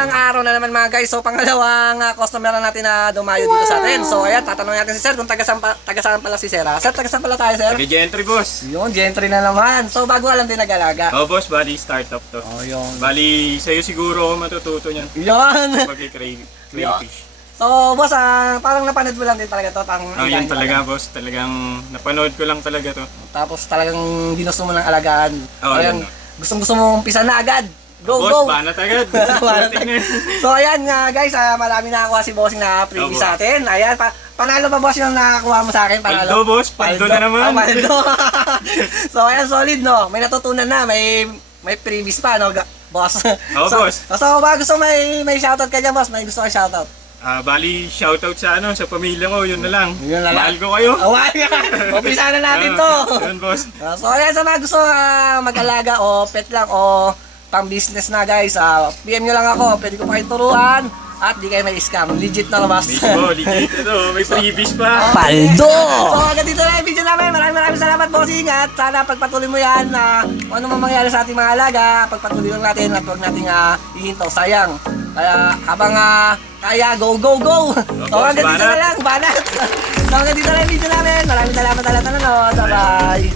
Magandang araw na naman mga guys. So pangalawang customer na natin na dumayo dito sa atin. So ayan, tatanungin natin si Sir kung taga saan pala si Sir. Sir, taga saan pala tayo, Sir? Taga Gentry, boss. Yun, Gentry na naman. So bago alam din nag-alaga. Oh, boss, bali startup to. Oh, yun. Bali, sa'yo siguro ako matututo niyan. Yun. Pag-crayfish. So boss, parang napanood mo lang din talaga to. Oh, yun talaga, boss. Talagang napanood ko lang talaga to. Tapos talagang ginusto mo ng alagaan. Oh, Ayan, yun. gusto mo umpisa na agad. Go, Boss, go! banat agad. Banat agad. So ayan nga guys, marami nakakuha si Bossing na freebie sa atin. Ayan, panalo pa boss yung nakakuha mo sa akin. Paldo, boss. Paldo na naman. Oh, paldo. So ayan, solid no. May natutunan na, may freebies pa no, boss. Oh, boss. So ba gusto may shoutout ka dyan, boss? May gusto ka shoutout? Bali, shoutout sa pamilya ko, yun na lang. Yun na lang. Mahal ko kayo. Umpisa na natin to. Yun, boss. So ayan, sa mga gusto mag-alaga o pet lang o pang business na guys, PM nyo lang ako, pwede ko pa kayo turuan at di kayo may scam. Legit na boss. Mismo, legit ito. May freebies pa. Paldo! So hanggang dito na yung video namin. Maraming salamat bossing at sana pagpatuloy mo yan na kung ano man mangyari sa ating mga alaga, pagpatuloy lang natin at huwag nating ihinto. Sayang. Kaya habang kaya, go, go, go! So hanggang dito na lang, banat! So hanggang dito na yung video namin. Maraming salamat na nanonood. Bye-bye!